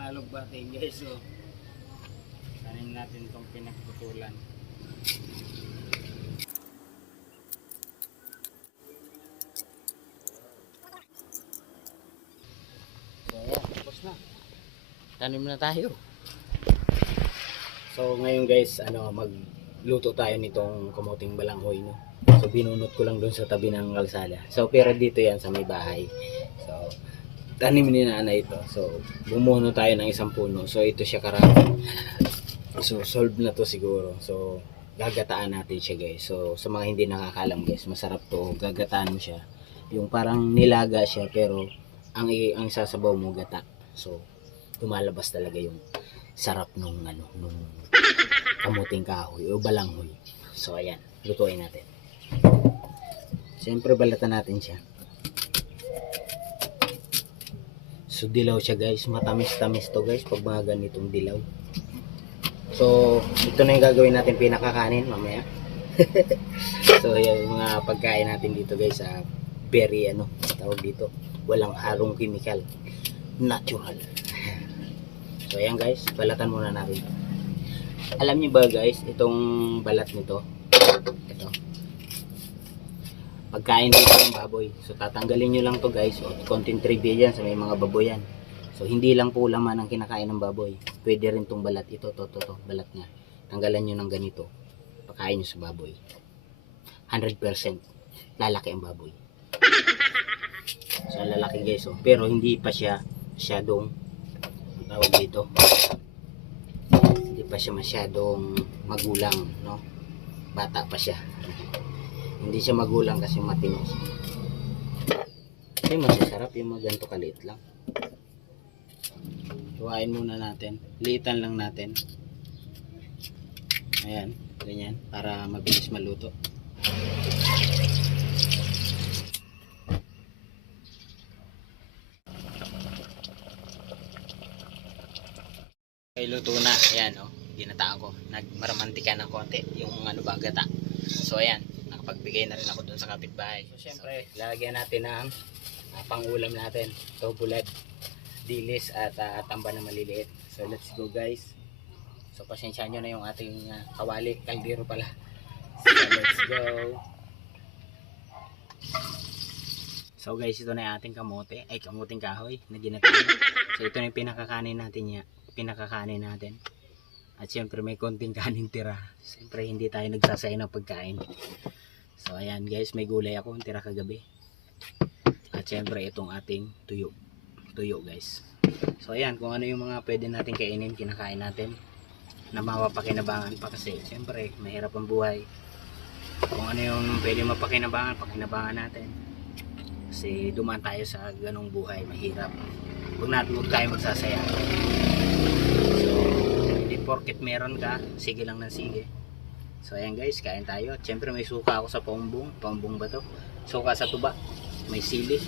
na alugbati guys. So, kanin natin itong pinagputulan. So, tapos na. Tanim na tayo. So, ngayon guys, magluto tayo nitong kamuting balanghoy, no? So, binunot ko lang doon sa tabi ng kalsada. So, pero dito yan sa may bahay. So, tanim ni nanay ito. So, bumuno tayo ng isang puno. So, ito siya karami. So, solve na to siguro. So, gagataan natin siya guys. So, sa mga hindi nakakalam guys, masarap to. Gagataan mo siya. Yung parang nilaga siya pero ang sasabaw mo gata. So, lumalabas talaga yung sarap nung kamuting kahoy o balanghoy. So, ayan. Lutuin natin. Siyempre, balatan natin siya. So, dilaw siya guys. Matamis-tamis to guys pag mga ganitong dilaw. So, ito na yung gagawin natin pinakakanin mamaya. So, yung mga pagkain natin dito guys, very tawag dito, walang halong chemical, natural. So, ayan guys, balatan muna natin. Alam niyo ba guys, itong balat nito, ito, pagkain dito ng baboy. So, tatanggalin nyo lang to guys. O, konting trivia yan sa may mga baboy yan. So, hindi lang po laman ang kinakain ng baboy. Pwede rin tong balat. Ito, balat niya. Tanggalan nyo ng ganito. Pakain nyo sa baboy. 100% lalaki ang baboy. So, lalaki guys. Oh. Pero hindi pa siya masyadong, tawag dito, hindi pa siya masyadong magulang, no? Bata pa siya. Hindi siya magulang kasi matino siya. Kasi masasarap yung mga ganito kaliit lang. Tuwain muna natin. Liitan lang natin. Ayan, ganyan. Para mabilis maluto. Okay, luto na. Ayan, ginataan ko. Nagmaramantika ng konti. Yung gata. So, ayan. Nakapagbigay na rin ako dun sa kapitbahay. So, syempre, lalagyan natin ng pang-ulam natin. Ito, bulad, dilis at tamba na maliliit. So, let's go guys. So, pasyensya nyo na yung ating kawali. Kaldero pala. So, let's go. So, guys, ito na yung ating kamuting kahoy na ginataan. So, ito na yung pinakakanin natin. At syempre, may konting kanin tira. Syempre, hindi tayo nagsasay ng pagkain. So, ayan guys, may gulay ako tira kagabi. At syempre, itong ating tuyo guys. So, ayan, kung ano yung mga pwede natin kainin, kinakain natin na mapapakinabangan pa kasi syempre, mahirap ang buhay. Kung ano yung pwede mapakinabangan, pakinabangan natin. Kasi dumaan tayo sa ganong buhay, mahirap. Huwag tayo magsasaya. So, hindi porket meron ka, sige lang ng sige. So, ayan guys, kain tayo. Siyempre, may suka ako sa paumbong ba to? Suka sa tuba, may sili,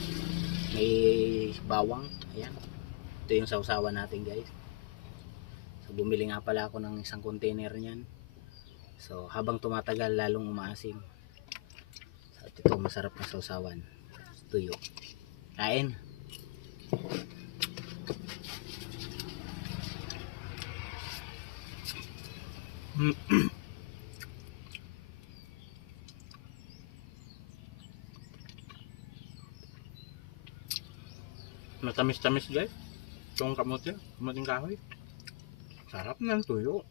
may bawang. Ayan, ito yung sausawan natin guys. So, bumili nga pala ako ng isang container niyan. So, habang tumatagal, lalong umaasim. So, ito masarap na sausawan. Tuyo. Kain. Matamis-tamis guys. Itong kamuting kahoy. Sarap ng tuyo.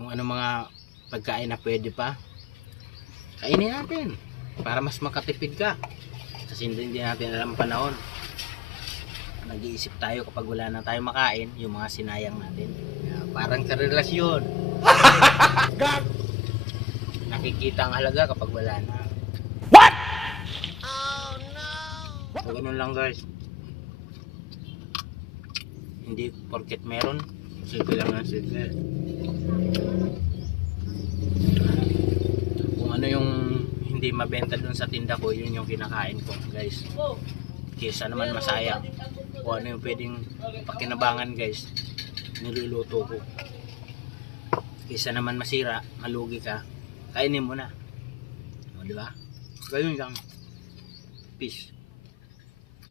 Kung ano mga pagkain na pwede pa, kainin natin para mas makatipid ka. Kasi hindi natin alam ang panahon. Nag-iisip tayo kapag wala na tayo makain, yung mga sinayang natin. Parang sa relasyon. Nakikita ang halaga kapag wala na. What? Oh no! So, ganun lang guys. Hindi porket meron, sige lang na sige. Kung ano yung hindi mabenta dun sa tinda ko, yun yung kinakain ko guys. Kesa naman masayang. Kung ano yung pwedeng pakinabangan guys, niluluto ko. Kesa naman masira, malugi ka, kainin mo na. O, diba? Ganun lang. Peace.